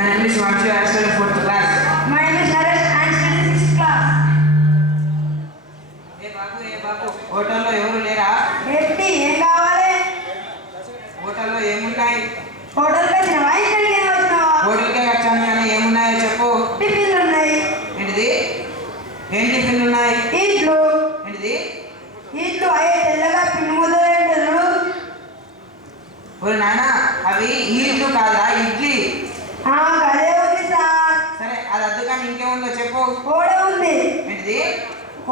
My name is Vanshu. I study 4th class. My name is Naresh. I study 6th class. ఏ బాబు హోటల్లో ఎవరు లేరా? ఏంటి ఏం కావాలి? హోటల్లో ఏమున్నాయి? హోటల్కి వచ్చినావా? ఇక్కడికి వచ్చినావా? హోటల్కే వచ్చాను కానీ ఏమున్నాయో చెప్పు. టిఫిన్లు ఉన్నాయి. ఏంటిది? ఏం టిఫిన్లు ఉన్నాయి? ఇడ్లు. ఏంటిది? ఇడ్లు అయ్యే తెల్లగా పిండి ముద్దలు. ఒరే నాన్న, అవి ఇడ్లు కాదా ఇడ్లీ? అదే ఉంది సార్. సరే అది అద్దు కానీ ఇంకేముందో చెప్పు. ఓడ ఉంది. ఏంటిది?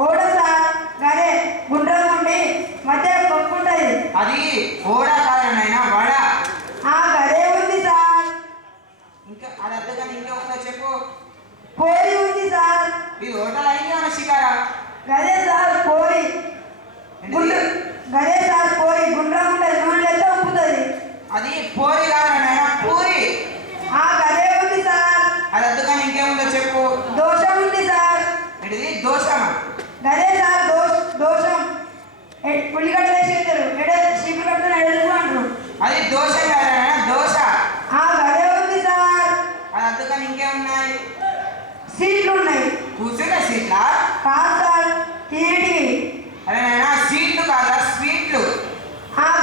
ఓడ సార్. అదే గుండ్రం ఉండి మధ్యలో పప్పు ఉంటుంది. అది ఓడ కాదు నాయన, వడ. అదే ఉంది సార్. ఇంకా అది అద్దు కానీ ఇంకేముందో చెప్పు. పూరి ఉంది సార్. ఇది హోటల్ అయింది అన్న షికారా? గదే సార్ పూరి. గదే సార్ పూరి గుండ్రం ఉంటుంది, నూనెలో ఉప్పుతుంది. అది పూరి కాదు నాయన, పూరి. గదే ఉంది సార్. అది అద్దు కానీ ఇంకేముందో చెప్పు. దోశ ఉంది సార్. ఏంటిది? దోశమా? గదే సార్ దోశం. ఉల్లిగడ్డ వేసి చీపురు కట్టుకుని ఎడుగు అంటారు. అది దోశ కాదు నాయన, దోశ. గదే ఉంది సార్. అది అద్దు కానీ ఇంకేమున్నాయి? సీట్లు ఉన్నాయి. కూర్చునే సీట్లా? కాదు సార్, తినేటివి. అరే నాయన, సీట్లు కాదా, స్వీట్లు.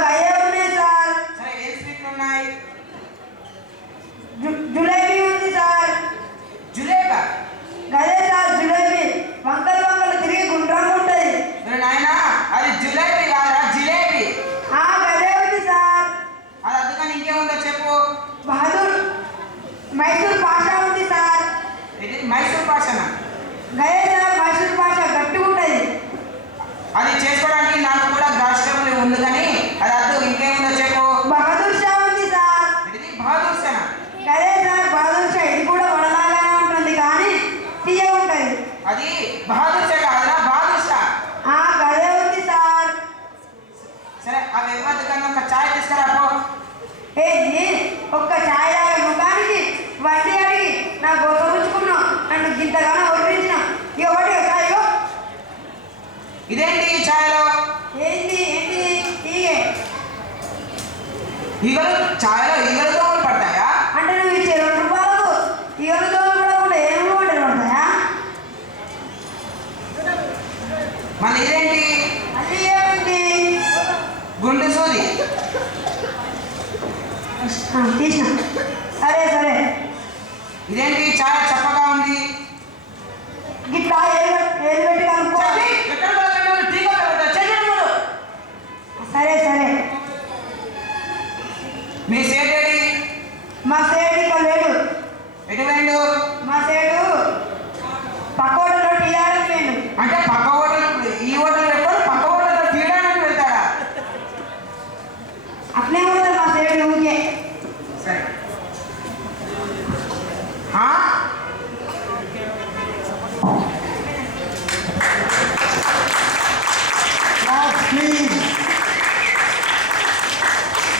గదే ఉన్నాయి సార్. సరే ఏం స్వీట్లు ఉన్నాయి? జిలేబీ ఉంది సార్. జిలేబా? గదే సార్ జిలేబీ. వంకలు తిరిగి గుండ్రంగా ఉంటుంది. అరే నాయన, అది జిలేబీ కాదా, జిలేబీ. గదే ఉంది సార్. అది అద్దు కానీ ఇంకేముందో చెప్పు. బహదూర్ మైసూర్ పాషా ఉంది సార్. ఇది మైసూర్ పాషనా? గదే సార్ మైసూర్ పాషా గట్టిగా ఉంటుంది. అది చేసుకోవడానికి నాకు కూడా గాస్టబుల్ ఉంది కానీ అది అద్దు ఇంకేముందో చెప్పు. బహదూర్ షా ఉంది సార్. ఇది బహదూర్ సేన? గదే సార్ బహదూర్ షా. ఇది కూడా వడలాగానే ఉంటుంది కానీ తీయ ఉంటుంది. అది బహదూర్ షా కాదురా, బహదూర్ షా. గదే ఉంది సార్. సరే అవి ఇవ్వద్దు కానీ ఒక చాయ్ తీసుకురా పో. ఏంటి ఒక్క ఛాయ్ తాగే ముఖానికి వడ్డీ అడిగి నా గొప్ప ఉంచుకున్నావు, నన్ను గింతగానో ఒడిపించిన. ఒకటి ఛాయో. ఇదేంటి ఈ ఛాయలో? ఏంటి తీగే. ఈగలు ఛాయలో ఈగలు దోమలు పడతాయా? అంటే నువ్వు ఇచ్చే 2 రూపాయలకు ఈగలు దోమలు పడకుండా ఏం వంటలు పడతాయా? మళ్ళీ ఇదేంటి? మళ్ళీ ఏమిటి? గుండు సూది. తీసిన. సరే ఇదేంటి ఛాయ్ చప్పగా ఉంది? గిట్లా ఏలు పెట్టి కలుపుకోవాలి. ఎక్కడ పోతావు? టీ కొట్ట పెట్టా, చెయ్యండి ముందు. సరే మీ సేటేడి? మా సేడు ఇక్కడ లేడు. ఎటు వేయండు? మా సేడు పక్క హోటల్లో టీ తాగడానికి వేయండు. అంటే పక్క హోటల్, ఈ హోటల్ పెట్టాడు, పక్క హోటల్లో తీయడానికి వెళ్తాడా? అట్లే ఉంటుంది మా సేడు ఊరికే.